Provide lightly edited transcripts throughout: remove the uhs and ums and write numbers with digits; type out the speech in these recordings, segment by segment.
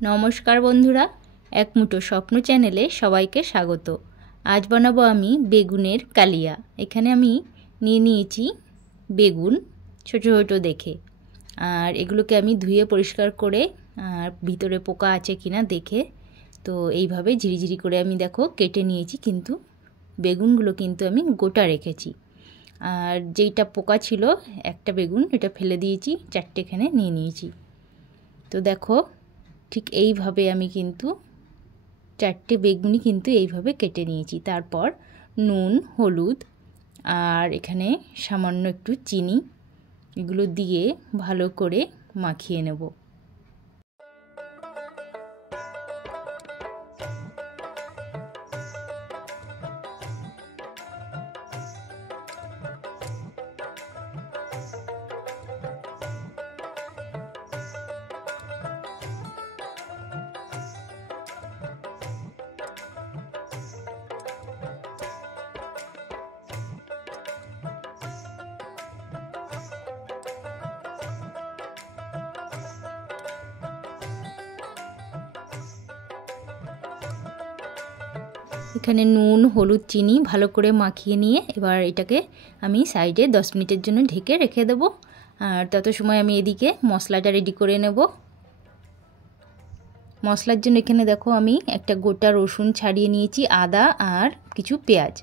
नमस्कार बंधुरा एक मुठो स्वप्न चैनेले सबाइके स्वागत। आज बानाबो आमी बेगुनेर कालिया। एखाने आमी निये नियेछि बेगुन छोटो छोटो देखे और एगुलोके आमी धुए परिष्कार करे और भितरे पोका आछे किना देखे तो एइभावे झिरिझिरि करे आमी देखो केटे नियेछि, किन्तु बेगुनगुलो किन्तु आमी गोटा रेखेछि और जेइटा पोका छिलो एकटा बेगुन एटा फेले दिएछि, चारटे एखाने निये नियेछि। तो देखो ठीक এইভাবে আমি কিন্তু চারটে বেগুনি কিন্তু এইভাবে কেটে নিয়েছি। তারপর নুন, হলুদ আর এখানে সামান্য একটু চিনি এগুলো দিয়ে ভালো করে মাখিয়ে নেব। এখানে নুন, হলুদ, চিনি ভালো করে মাখিয়ে নিয়ে এবার এটাকে আমি সাইডে 10 মিনিটের জন্য ঢেকে রেখে দেব। আর তত সময় আমি এদিকে মশলাটা রেডি করে নেব। মশলার জন্য এখানে দেখো আমি একটা গোটা রসুন ছাড়িয়ে নিয়েছি, আদা আর কিছু পেঁয়াজ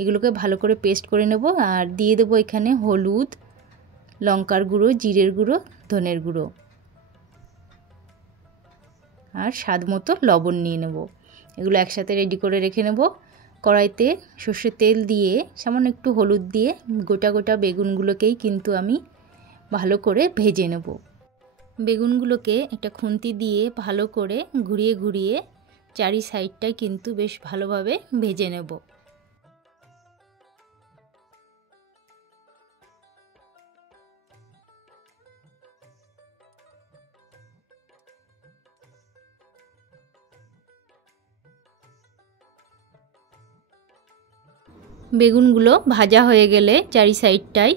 এগুলোকে ভালো করে পেস্ট করে নেব। আর দিয়ে দেব এখানে হলুদ, লঙ্কার গুঁড়ো, জিরের গুঁড়ো, ধনের গুঁড়ো আর স্বাদ মতো লবণ নিয়ে নেব। এগুলো একসাথে রেডি করে রেখে নেব। কড়াইতে সর্ষের তেল দিয়ে সামান্য একটু হলুদ দিয়ে গোটা গোটা বেগুনগুলোকেই কিন্তু আমি ভালো করে ভেজে নেব। বেগুনগুলোকে একটা খুন্তি দিয়ে ভালো করে ঘুরিয়ে ঘুরিয়ে চারি সাইডটাই কিন্তু বেশ ভালোভাবে ভেজে নেব। বেগুনগুলো ভাজা হয়ে গেলে চারি সাইডটাই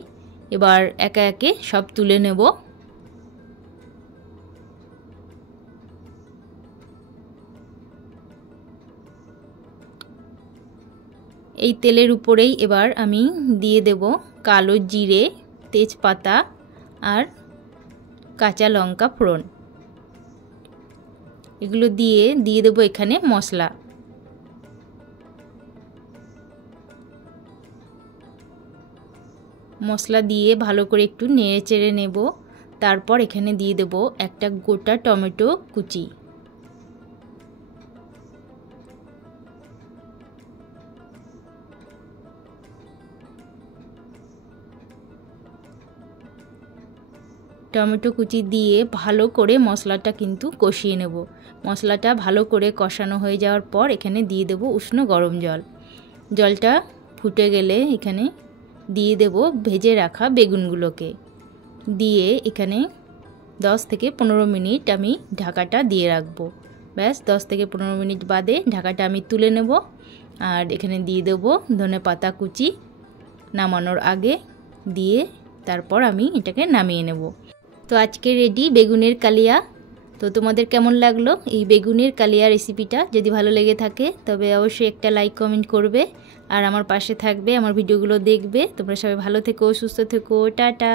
এবার একে একে সব তুলে নেব। এই তেলের উপরেই এবার আমি দিয়ে দেব কালো জিরে, তেজপাতা আর কাঁচা লঙ্কা ফোড়ন। এগুলো দিয়ে দেব এখানে মশলা। মশলা দিয়ে ভালো করে একটু নেড়ে চেড়ে নেব। তারপর এখানে দিয়ে দেব একটা গোটা টমেটো কুচি। টমেটো কুচি দিয়ে ভালো করে মশলাটা কিন্তু কষিয়ে নেব। মশলাটা ভালো করে কষানো হয়ে যাওয়ার পর এখানে দিয়ে দেব উষ্ণ গরম জল। জলটা ফুটে গেলে এখানে দিয়ে দেব ভেজে রাখা বেগুনগুলোকে, দিয়ে এখানে 10 থেকে 15 মিনিট আমি ঢাকাটা দিয়ে রাখব। ব্যাস 10 থেকে 15 মিনিট বাদে ঢাকাটা আমি তুলে নেব। আর এখানে দিয়ে দেব ধনেপাতা কুচি নামানোর আগে, দিয়ে তারপর আমি এটাকে নামিয়ে নেব। তো আজকে রেডি বেগুনের কালিয়া। তো তোমাদের কেমন লাগলো এই বেগুনের কালিয়া রেসিপিটা? যদি ভালো লেগে থাকে তবে অবশ্যই একটা লাইক কমেন্ট করবে আর আমার পাশে থাকবে, আমার ভিডিওগুলো দেখবে। তোমরা সবাই ভালো থেকো, সুস্থ থেকো, টাটা।